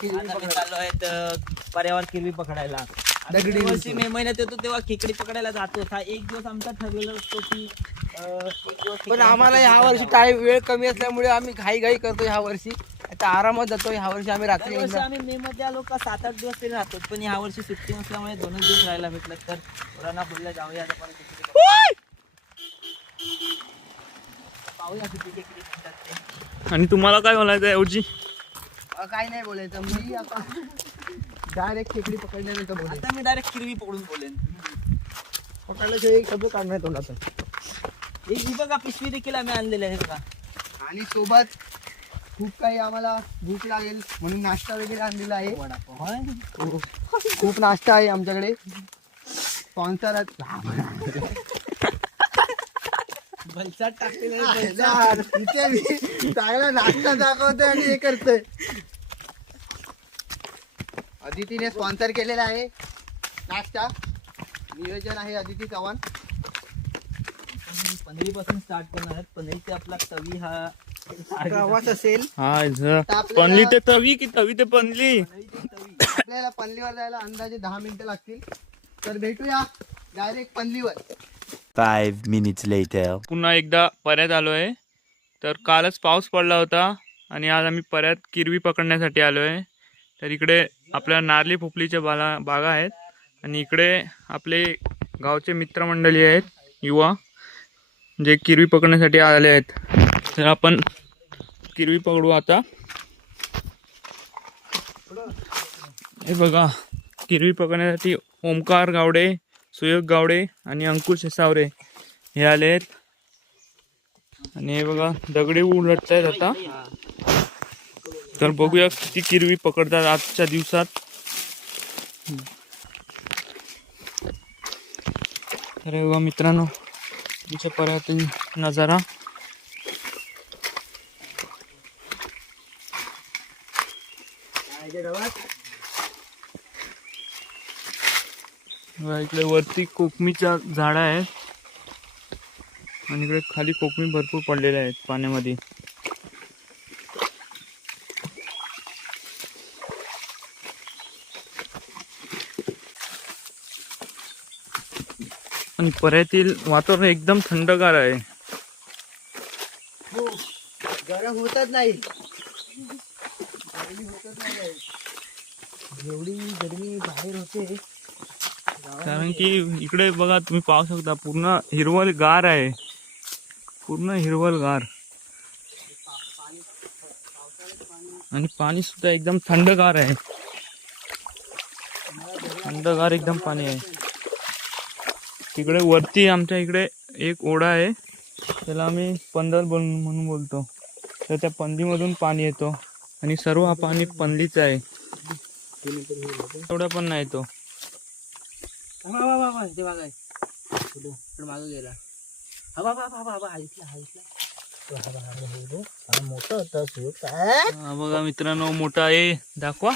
किरवी आज आम्ही पकडायला. चाललो आहेत पर्यावर किरवी पकडायला दगडी दगडी मिरची. मे महिन्यात येतो तेव्हा खेकडी पकडायला जातो हा एक दिवस आमचा ठरलेला असतो की अं, एक दिवस पण आम्हाला ह्या वर्षी. काय वेळ कमी असल्यामुळे आम्ही घाई घाई करतो ह्या वर्षी आता आरामात जातो ह्या वर्षी आम्ही रात्री दरवर्षी आम्ही मे मध्ये आलो का सात आठ दिवस तरी राहतो पण ह्या वर्षी सुट्टी नसल्यामुळे दोनच दिवस राहायला भेटलं तर पुराणा पुढल्या जाऊया आता पण खेकडी पकडायला. पाहूया किती खेकडी भेटतात ते. आणि तुम्हाला काय बोलायचं ऐवजी काय नाही बोलायचं. मी आता डायरेक्ट खेकडी पकडल्यानंतर बोलेन आता मी डायरेक्ट किरवी पकडून बोलेन. पकडल्याशिवाय एक शब्द काढणार तोंडातून. एक ही बघा पिशवी देखील आम्ही आणलेले आहे बघा. आणि सोबत खूप काही आम्हाला भूक लागेल म्हणून नाश्ता वगैरे आणलेला आहे. वडापाव. खूप नाश्ता आहे आमच्याकडे. स्पॉन्सर टाकलेलं. इथे मी चांगला नाश्ता दाखवतोय आणि हे करतोय. अदितीने स्पॉन्सर केलेला आहे. नाश्ता नियोजन आहे अदिती चव्हाण. पनीरपासून स्टार्ट करणार आहेत. पनीरचे आपला तवी हा गावात असेल. हा पनली ते तवी की तवी ते पनली? आपल्याला पल्लीवर जायला अंदाजे दहा मिनिटं लागतील. तर भेटूया डायरेक्ट पल्लीवर Five minutes later. पुन्हा एकदा पर्यात आलोय. तर कालच पाऊस पडला होता आणि आज आम्ही पर्यात किरवी पकडण्यासाठी आलोय. तर इकडे आपल्या नारली पोपलीच्या बाला बागा आहेत. आणि इकडे आपले गावचे मित्रमंडळी आहेत युवा जे किरवी पकडण्यासाठी आले आहेत. तर आपण किरवी पकडू आता. हे बघा किरवी पकडण्यासाठी ओमकार गावडे सुयोग गावडे आणि अंकुश सावरे हे आले आहेत. आणि हे बघा दगडे उलटत आहेत आता. तर बघूया किती किरवी पकडतात आजच्या दिवसात. तर हे बघा मित्रांनो तुमच्या पर्यातील नजारा. इकडे वरती कोकमीच्या झाडं आहेत. आणि इकडे खाली कोकमी भरपूर पडलेल्या आहेत पाण्यामध्ये. आणि पर्यातील वातावरण एकदम थंडगार आहे. हो गरम होतच नाही. गरमी होतच नाही. एवढी गरमी बाहेर होते. कारण की इकडे बघा तुम्ही पाहू शकता पूर्ण हिरवल गार आहे. पूर्ण हिरवल गार आणि पाणी सुद्धा एकदम थंडगार आहे. थंडगार एकदम पाणी आहे. तिकडे वरती आमच्या इकडे एक ओढा आहे त्याला आम्ही पंदल बोल म्हणून बोलतो तर त्या पंदीमधून पाणी येतो आणि सर्व हा पाणी पंदलीचा आहे एवढा पण नाही तो हा, हा, हा, हा, मागं गेला हा हा मोठं हा बघा मित्रांनो मोठा आहे दाखवा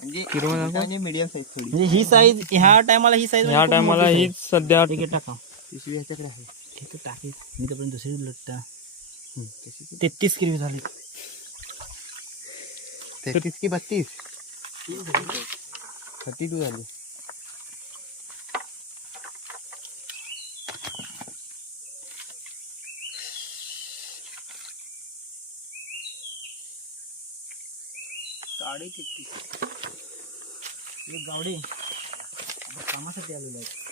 म्हणजे मीडियम साईज थोडी. म्हणजे ही साईज ह्या टायमाला ही साईज ह्या टायमाला ही सध्या आहे टाका. पिशवी ह्याच्याकडे आहे. ठीक टाकी. मी तोपर्यंत दुसरी लटता. तेहतीस किलो झाली. तेहतीस की बत्तीस? थर्टी टू झाली. साडे तेहतीस एक गावडे. कामासाठी आलेलो आहे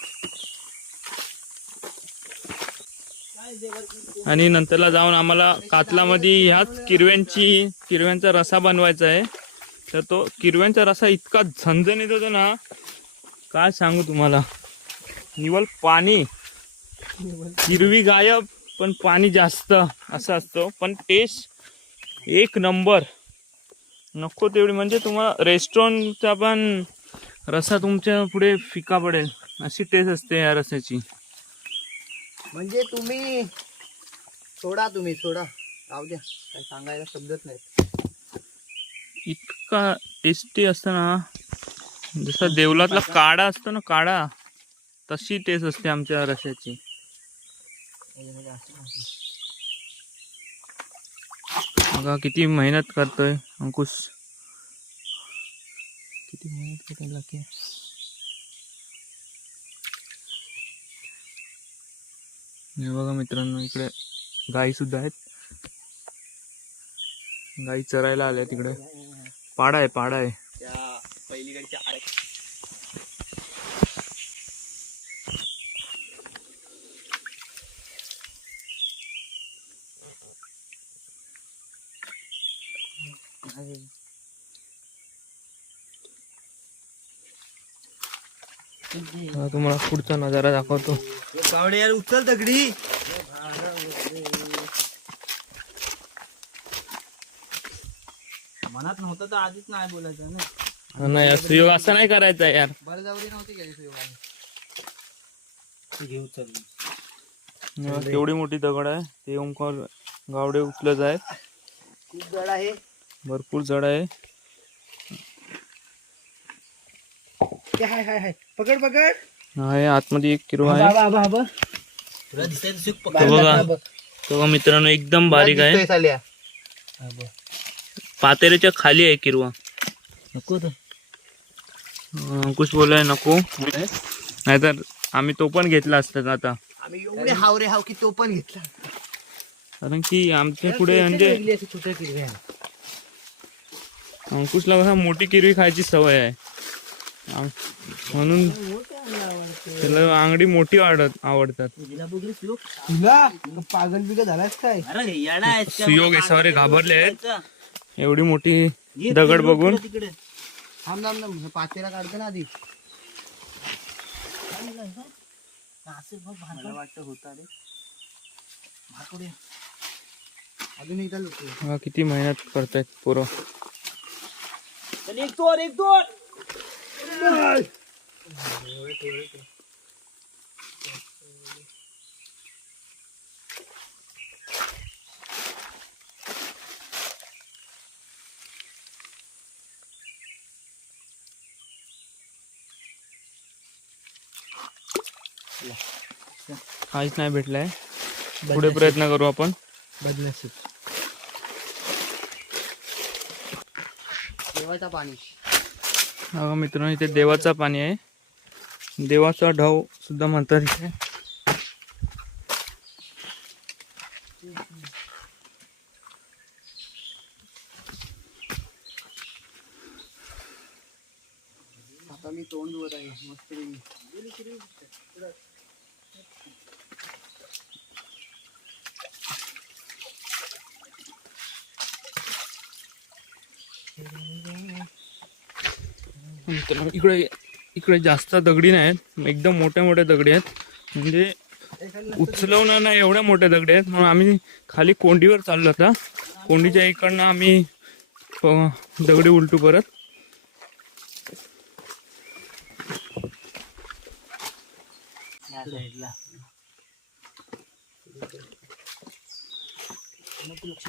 आणि नंतरला जाऊन आम्हाला कातलामध्ये ह्याच किरव्यांची किरव्यांचा रसा बनवायचा आहे. तर तो किरव्यांचा रसा इतका झणझणीत होतो ना काय सांगू तुम्हाला? निवल पाणी. हिरवी गायब पण पाणी जास्त असं असतो. पण टेस्ट एक नंबर नको तेवढी. म्हणजे तुम्हाला रेस्टॉरंटचा पण रसा तुमच्यापुढे फिका पडेल. अशी टेस्ट असते या रसाची म्हणजे तुम्ही सोडा तुम्ही सोडा. राहू द्या. काय सांगायला शब्दच नाही इतका टेस्टी असतं ना जसा देवलातला काढा असतो ना काढा तशी टेस्ट असते आमच्या रश्याची बघा किती मेहनत करतोय अंकुश. किती मेहनत करायला लागते. हे बघा मित्रांनो इकडे गाई सुद्धा आहेत. गाई चरायला आल्या तिकडे. पाडा आहे पाडा आहे त्या पहिलीकडच्या आळे हा, पुढचा नजारा दाखवतो. गावडे यार उचल दगडी. मनात नव्हतं तर आधीच नाही बोलायचं ना नाही यार, सुयोग असा नाही करायचा यार. बळजबरी नव्हती केली सुयोगाने. घेऊ चल हा, केवढी मोठी दगड आहे ते ओमकार गावडे उचलत आहे खूप जड आहे. भरपूर जड आहे. हाय हाय हाय. पकड पकड. आहे आतमध्ये एक किलो आहे. बघा मित्रांनो एकदम बारीक आहे. पातेल्याच्या खाली आहे किरवा. नको अंकुश बोलाय नको. नाहीतर आम्ही तो पण घेतला असता आता. आम्ही एवढे हावरे हाव की तो पण घेतला. कारण की आमच्या पुढे म्हणजे अंकुशला कसा मोठी किरवी खायची सवय आहे. म्हणून त्याला आंगडी मोठी आवडत आवडतात. तुला बघितलं सुयोग तुला पागल बिगल झालास काय? अरे येडा आहेस का? सुयोग सारे घाबरले आहेत. एवढी मोठी दगड बघून. थांब थांब थांब. पातेला काढतो ना आधी. वाटतं होता रे. भाकडे अजून एकदा लुटतो बघा किती मेहनत करतायत पोरं. चल एक दोन एक दोन. काहीच नाही भेटलाय. पुढे प्रयत्न करू आपण. देवाचा पाणी बघा मित्रांनो इथे देवाचा पाणी आहे. देवाचा ढव सुद्धा म्हणतात इथे. आता मी तोंड वर आहे. मस्त इकडे इकडे जास्त दगडी नाहीत एकदम मोठ्या मोठ्या दगडी आहेत. म्हणजे उचलवणार नाही एवढ्या मोठ्या दगडी आहेत. म्हणून आम्ही खाली कोंडीवर चाललो आता. कोंडीच्या इकडनं आम्ही दगडी उलटू परत. लक्ष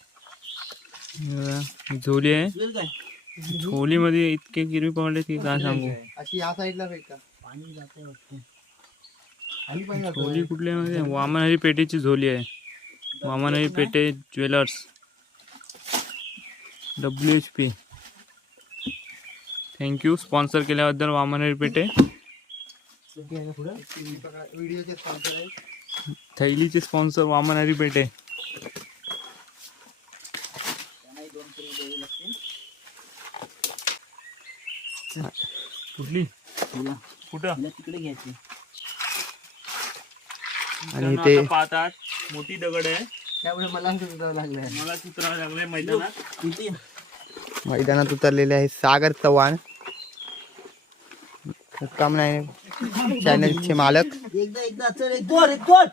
झोली आहे उचलेल काय इतके गिरवी पडले की काय सांगू? अशी या साईडला पाणी जाते वाटते. झोली कुठली आहे. माहिती आहे? वामनहरी पेठेची झोली आहे. Vamanhari Pethe jewellers. W H P thank you sponsor केल्याबद्दल वामनहरी पेठे. पुढं? व्हिडिओचे स्पॉन्सर आहे थैलीचे स्पॉन्सर वामनहरी पेठे. कुठली? कुठं? तिकडे घ्यायची. आणि ते- पाहतात मोठी दगड आहे. त्यामुळे मला सुद्धा लागलंय. मला सुतरावं लागलंय मैदानात. किती मैदानात उतरलेले आहे सागर चव्हाण. काम नाही. चॅनलचे मालक. एकदा एकदा चल एक दोन एक दोन.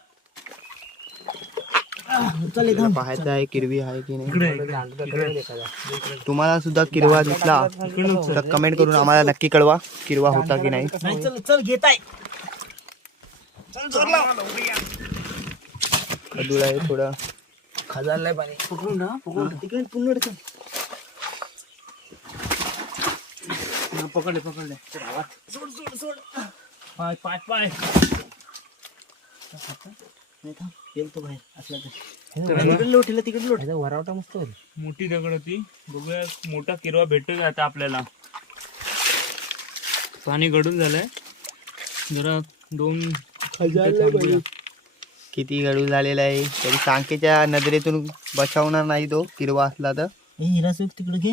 पाहायचं आहे किरवी आहे की नाही. तुम्हाला सुद्धा किरवा दिसला. तर कमेंट करून आम्हाला नक्की कळवा किरवा होता की नाही. नाही चल चल घेत आहे थोडं. खजानलाय पाणी. पकडून ना पकडून तिकडे पुन्हा पकडले पकडले. चल, आवाज. सोड सोड सोड. पाय पाय पाय. नाही थांब येईल तो बाहेर. असला तर. तिकडे लोटीला तिकडे लोट. वरावटा मस्त होईल मोठी दगड होती. बघूया मोठा किरवा भेटतोय आता आपल्याला. पाणी गडून झालंय. जरा दोन. किती गडू झालेला आहे. तरी सांकेच्या नजरेतून बचावणार नाही तो किरवा असला तर. ए हिरा सुख तिकडे घे.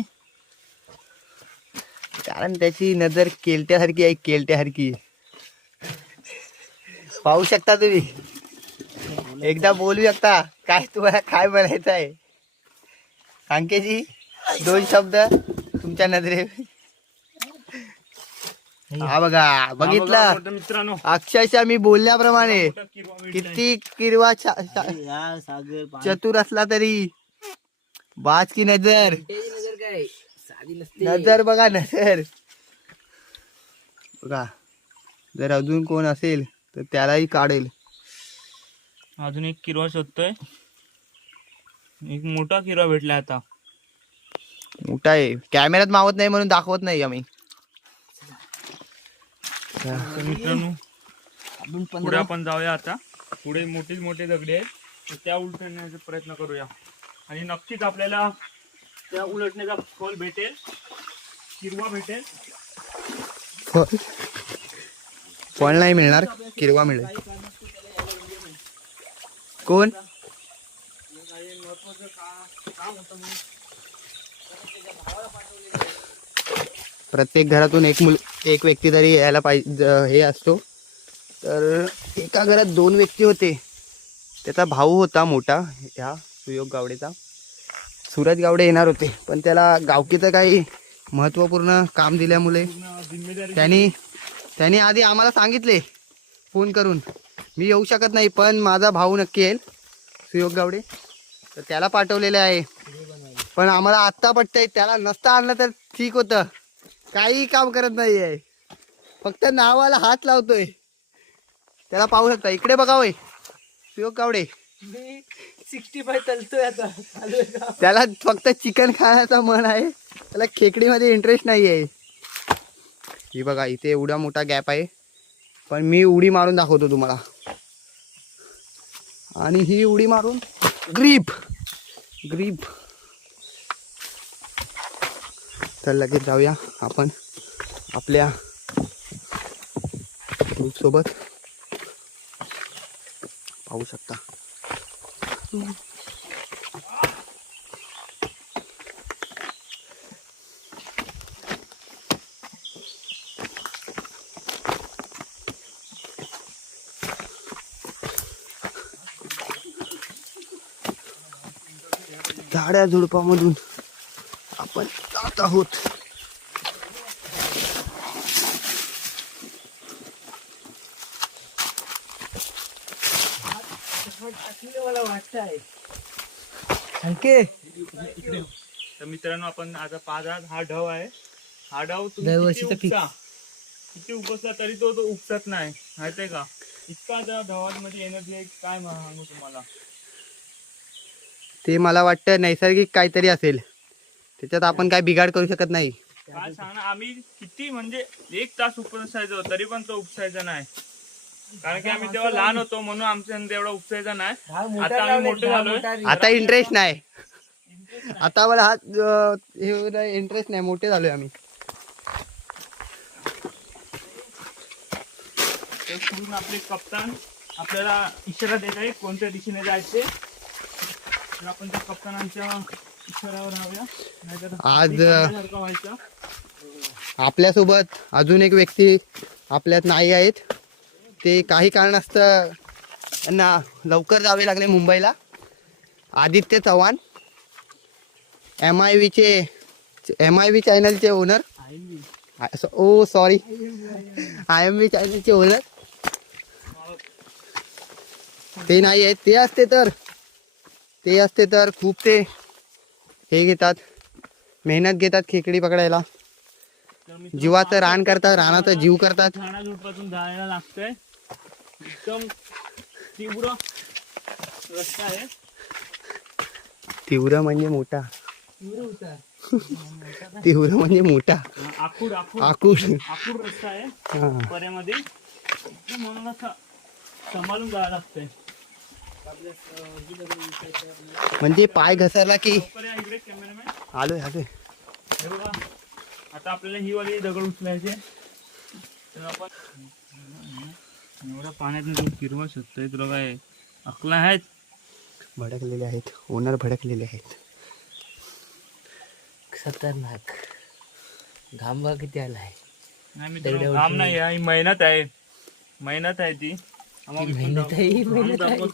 कारण त्याची नजर केलट्यासारखी आहे केलट्यासारखी. पाहू शकता तुम्ही. एकदा बोलू शकता. काय तुम्हाला काय म्हणायचं आहे? सांकेजी दोन शब्द तुमच्या नजरे. हा बघा बघा, बघितलं? मित्रांनो. अक्षरशः मी बोलल्याप्रमाणे. किती किरवा छा- छा- या सागर पाणी. चतुर असला तरी. बाज की नजर. नजर काय? साधी नसते. नजर बघा नजर. बघा जर अजून कोण असेल तर त्यालाही काढेल. अजून एक किरवा शोधतोय. एक मोठा किरवा भेटलाय आता. मोठा आहे. कॅमेऱ्यात मावत नाही म्हणून दाखवत नाही आम्ही. तर मित्रांनो आपण पुढे पंधरा आपण जाऊया आता. पुढे मोठे मोठे दगडे आहेत. तर त्या उलटण्याचा प्रयत्न करूया. आणि नक्कीच आपल्याला त्या उलटण्याचा खोल भेटेल. किरवा भेटेल. फळ फळ नाही मिळणार किरवा मिळेल. कोण? प्रत्येक घरातून एक मुल एक व्यक्ती तरी यायला पाहिजे हे असतो. तर एका घरात दोन व्यक्ती होते. त्याचा भाऊ होता मोठा ह्या सुयोग गावडेचा. सूरज गावडे येणार होते पण त्याला गावकीचं काही महत्त्वपूर्ण काम दिल्यामुळे त्यांनी त्यांनी आधी आम्हाला सांगितले फोन करून. मी येऊ शकत नाही पण माझा भाऊ नक्की येईल. सुयोग गावडे. तर त्याला पाठवलेले आहे. पण आम्हाला आत्ता पटतंय त्याला नसता आणलं तर ठीक होतं. काही काम करत नाही आहे फक्त नावाला हात लावतोय. त्याला पाहू शकता. इकडे बघा होय. सुयोग गावडे. सिक्स्टी फाय चालतोय आता? त्याला फक्त चिकन खाण्याचा मन आहे. त्याला खेकडीमध्ये इंटरेस्ट नाही आहे ही बघा इथे एवढा मोठा गॅप आहे. पण मी उडी मारून दाखवतो तुम्हाला. आणि ही उडी मारून ग्रीप. ग्रीप. तर लगेच जाऊया आपण आपल्या group सोबत. पाहू शकता. झाड्या झुडपामधून आपण जात आहोत. मला वाटत आहे अंके. तर मित्रांनो आपण आता आहात हा ढव आहे. हा ढव तुम्ही किती उपसा? किती उपसला तरी तो तो उपसत नाही. माहितीये का? इतका त्या ढवामध्ये एनर्जी आहे की काय सांगू तुम्हाला? ते मला वाटतं नैसर्गिक काहीतरी असेल. त्याच्यात आपण काय बिघाड करू शकत नाही. काय आम्ही किती म्हणजे एक तास उपसायचो तरी पण तो उपसायचा नाही. कारण की आम्ही तेव्हा लहान होतो म्हणून आमच्या एवढा उपसायचा नाही. आता आम्ही मोठे झालोय. आता इंटरेस्ट नाही. आता मला हा हे इंटरेस्ट नाही मोठे झालोय आम्ही. आपले कप्तान आपल्याला इशारा देत आहे कोणत्या दिशेने जायचे. तर आपण त्या कप्तानांच्या इशाऱ्यावर राहूया. नाहीतर आज, व्हायचं. आपल्यासोबत अजून एक व्यक्ती आपल्यात नाही आहेत. ते काही कारणास्तव त्यांना लवकर जावे लागले मुंबईला. आदित्य चव्हाण एम आय व्हीचे M I V चॅनलचे owner oh sorry I M V चॅनलचे owner ते नाही आहेत. ते असते तर ते असते तर खूप ते हे घेतात मेहनत घेतात खेकडी पकडायला. जीवाचं रान करतात रानाचा जीव करतात. झाडा झुडपातून जायला लागतंय. एकदम तीव्र रस्ता आहे. तीव्र म्हणजे मोठा. तीव्र म्हणजे मोठा. आखूड आखूड आकुश आखूड रस्ता आहे. हा. पर्यामध्ये एकदम म्हणून असं सांभाळून जायला लागतंय. म्हणजे पाय घसरला की आलोय आलोय आता आपल्याला ही वाली दगड उचलायचे तर आपण एवढ्या पाण्यात फिरवा शकतोय तुला काय अकला आहेत? भडकलेले आहेत. ओनर भडकलेले आहेत. खतरनाक. घाम बघा किती आलाय नाही मित्रांनो, काम नाही आहे, ही मेहनत आहे. मेहनत आहे ती. ही मेहनत आहे,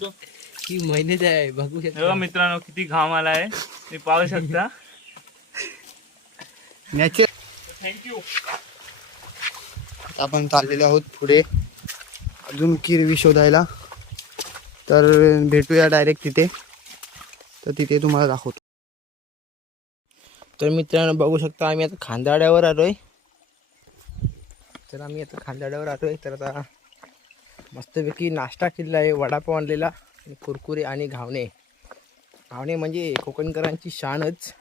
घाम मेहनत आहे. आहे बघू हे बघा मित्रांनो किती घाम आला आहे ते पाहू शकता. नॅचर थँक्यू आपण चाललेलो आहोत पुढे. अजून किरवी शोधायला. तर भेटूया डायरेक्ट तिथे. तर तिथे तुम्हाला दाखवतो. तर मित्रांनो बघू शकता आम्ही आता खांदाड्यावर आलोय. तर आम्ही आता खांदाड्यावर आलोय. तर आता मस्तपैकी नाश्ता केलेला आहे वडापाव आणलेला. आणि कुरकुरे आणि घावणे. घावणे म्हणजे कोकणकरांची शानच.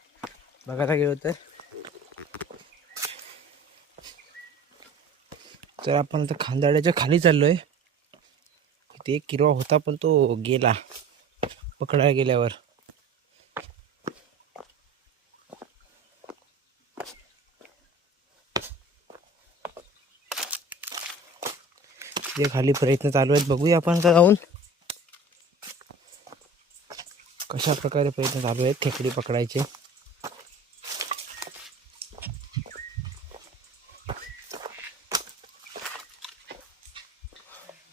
बघायला गेलो तर. तर आपण आता खांदाड्याच्या खाली चाललोय. इथे एक किरवा होता पण तो गेला. पकडायला गेल्यावर. जे खाली प्रयत्न चालू आहेत बघूया आपण आता जाऊन. कशा प्रकारे प्रयत्न चालू आहेत खेकडी पकडायचे.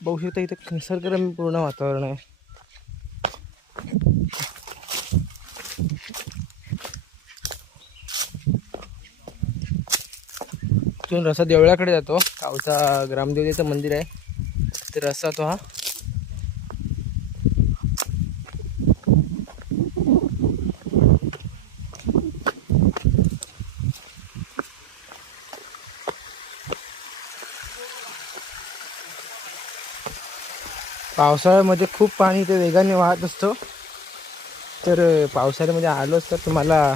बघू शकता इथं निसर्गरम्य पूर्ण वातावरण आहे. तिथून रसा देवळाकडे जातो. गावचा ग्रामदेवतेचं मंदिर आहे. ते रस्ता तो हा. पावसाळ्यामध्ये खूप पाणी ते वेगाने वाहत असतो. तर पावसाळ्यामध्ये आलोच तर तुम्हाला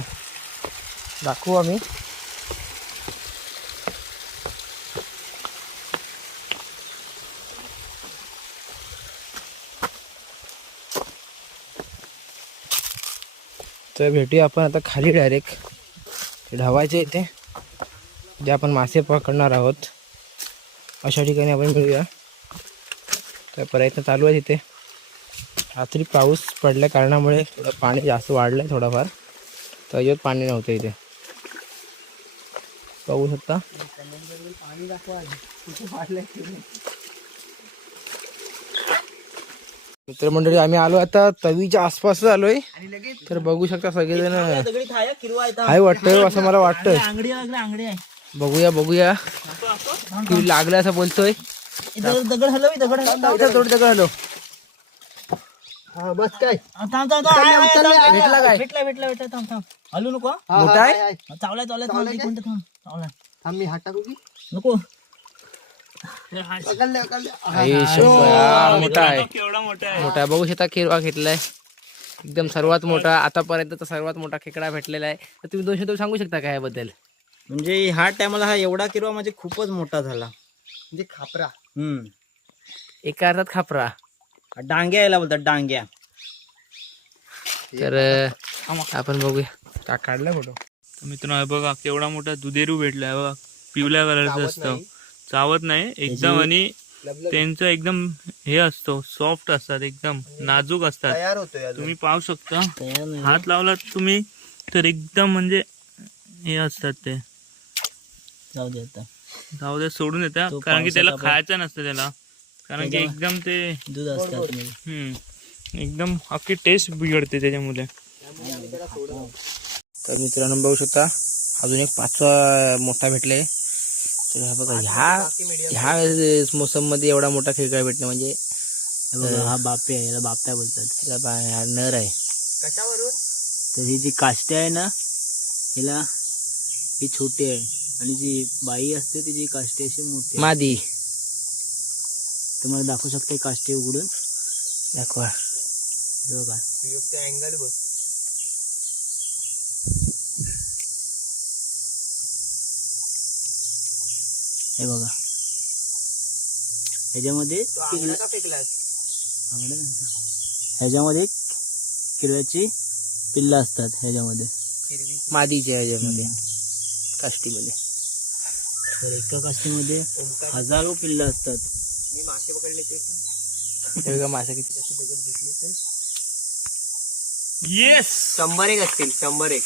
दाखवू आम्ही. तर भेटूया आपण आता खाली डायरेक्ट ढवायचे इथे जे आपण मासे पकडणार आहोत. अशा ठिकाणी आपण मिळूया तर प्रयत्न चालू आहे तिथे रात्री पाऊस पडल्या कारणामुळे थोडं पाणी जास्त वाढलं आहे थोडंफार. तर अजिबात पाणी नव्हतं इथे. बघू शकता. मित्रमंडळी आम्ही आलो आता तवीच्या आसपास आलोय. तर बघू शकता सगळेजण. आहे वाटतंय असं मला वाटतंय. बघूया बघूया. लागलं असं बोलतोय. इथं दगड हलव दगड हलव. इथं थोडं दगड हलो बस काय? थांब थांब थांब. आहे, आहे, थांब, भेटला भेटला काय? भेटला भेटला भेटला थांब थांब. हलू नको हा. मोठा आहे? थांब थांब थांब मी हात टाकू की? नको. आहे. आहे. बघू शकता किरवा घेतलाय. एकदम सर्वात मोठा आतापर्यंतचा सर्वात मोठा खेकडा भेटलेला आहे. तर तुम्ही दोन शब्द सांगू शकता काय याबद्दल म्हणजे ह्या टायमाला हा एवढा किरवा म्हणजे खूपच मोठा झाला. म्हणजे खापरा. हम्म. एका अर्थात खापरा. डांग्या यायला बोलतात डांग्या. तर आपण बघूया. का काढला फोटो तर मित्रांनो हे बघा केवढा मोठा दुधेरू भेटला आहे बघा पिवळ्या कलरचा असतो. चावत नाही एकदम आणि त्यांचं एकदम हे असतो सॉफ्ट असतात एकदम नाजूक असतात. तुम्ही पाहू शकता. हात लावलात तुम्ही तर एकदम म्हणजे हे असतात ते. जाऊ दे आता. जाऊ दे सोडून येतात तो कारण की त्याला पावसाचा खायचं नसतं त्याला. कारण की एकदम ते दूध असतात हम्म. एकदम अख्खी टेस्ट बिघडते त्याच्यामुळे. तर मित्रांनो बघू शकता अजून एक पाचवा मोठा भेटले तर हा बघा ह्या ह्या मोसममध्ये एवढा मोठा खेकडा भेटणे म्हणजे हा बापे आहे याला बाप्या बोलतात? याला हा नर आहे. तर ही जी काष्टे आहे ना हिला ही छोटी आहे. आणि जी बाई असते ती जी काष्टी अशी मोठी. मादी. तुम्हाला दाखवू शकते काष्टी उघडून. दाखवा. हे बघा. हे बघा. ह्याच्यामध्ये. ह्याच्यामध्ये किरव्याची पिल्ल असतात ह्याच्यामध्ये. मादीच्या ह्याच्यामध्ये. काष्टीमध्ये. तर एका काष्टीमध्ये हजारो पिल्ल असतात. हे बघा मासा किती येस शंभर एक असतील शंभर एक.